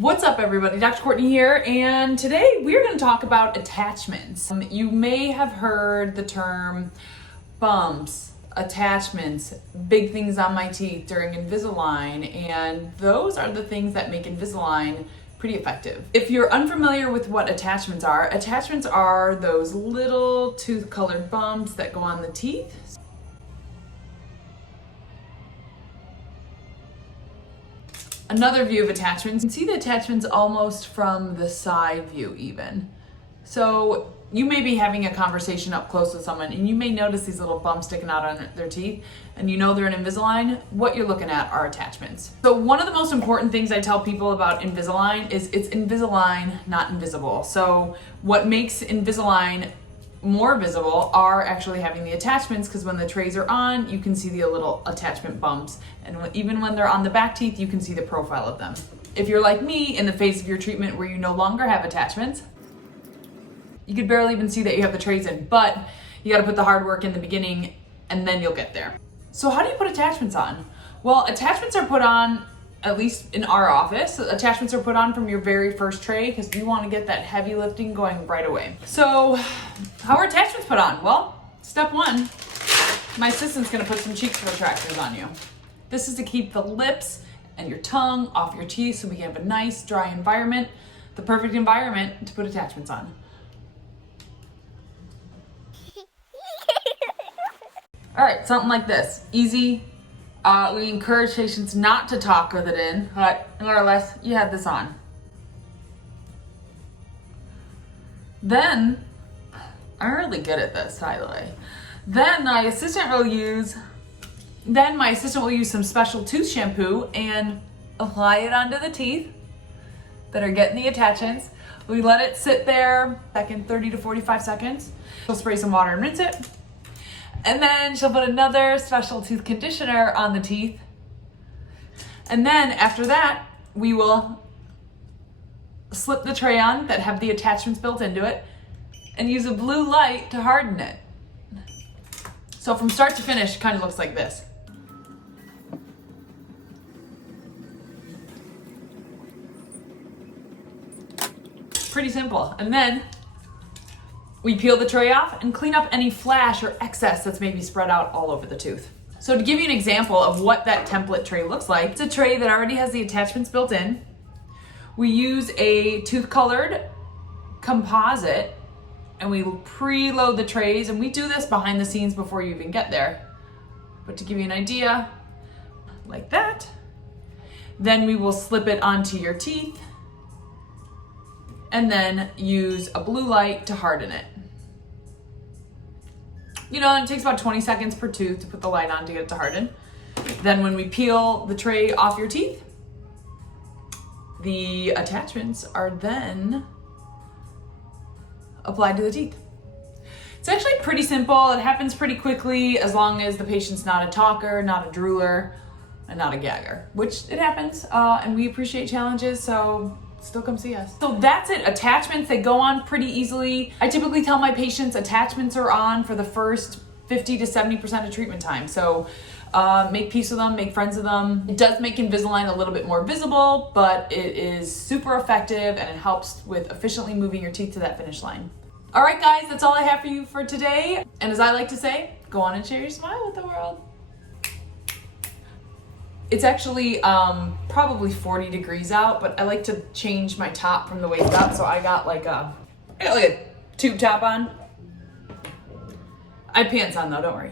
What's up everybody, Dr. Courtney here, and today we're going to talk about attachments. You may have heard the term bumps, attachments, big things on my teeth during Invisalign, and those are the things that make Invisalign pretty effective. If you're unfamiliar with what attachments are those little tooth-colored bumps that go on the teeth. Another view of attachments, you can see the attachments almost from the side view even. So you may be having a conversation up close with someone and you may notice these little bumps sticking out on their teeth and you know they're in Invisalign. What you're looking at are attachments. So one of the most important things I tell people about Invisalign is it's Invisalign, not invisible. So what makes Invisalign more visible are actually having the attachments, because when the trays are on, you can see the little attachment bumps, and even when they're on the back teeth, you can see the profile of them. If you're like me in the phase of your treatment where you no longer have attachments, you could barely even see that you have the trays in, but you got to put the hard work in the beginning and then you'll get there. So how do you put attachments on? Well, attachments are put on, at least in our office, attachments are put on from your very first tray because you want to get that heavy lifting going right away. So how are attachments put on? Well, step one, my assistant's going to put some cheeks retractors on you. This is to keep the lips and your tongue off your teeth so we can have a nice dry environment, the perfect environment to put attachments on. All right, something like this, easy. We encourage patients not to talk with it in, but more or less, you have this on. Then, I'm really good at this, by the way. Then my assistant will use some special tooth shampoo and apply it onto the teeth that are getting the attachments. We let it sit there, 30 to 45 seconds. We'll spray some water and rinse it. And then she'll put another special tooth conditioner on the teeth. And then after that, we will slip the tray on that have the attachments built into it and use a blue light to harden it. So from start to finish, it kind of looks like this. Pretty simple. And then we peel the tray off and clean up any flash or excess that's maybe spread out all over the tooth. So to give you an example of what that template tray looks like, it's a tray that already has the attachments built in. We use a tooth-colored composite and we preload the trays, and we do this behind the scenes before you even get there. But to give you an idea, like that, then we will slip it onto your teeth and then use a blue light to harden it. You know, it takes about 20 seconds per tooth to put the light on to get it to harden. Then when we peel the tray off your teeth, the attachments are then applied to the teeth. It's actually pretty simple. It happens pretty quickly as long as the patient's not a talker, not a drooler, and not a gagger, which it happens, and we appreciate challenges, so still come see us. So that's it, attachments, they go on pretty easily. I typically tell my patients attachments are on for the first 50 to 70% of treatment time. So make peace with them, make friends with them. It does make Invisalign a little bit more visible, but it is super effective and it helps with efficiently moving your teeth to that finish line. All right guys, that's all I have for you for today. And as I like to say, go on and share your smile with the world. It's actually probably 40 degrees out, but I like to change my top from the waist up, so I got like a tube top on. I have pants on though, don't worry.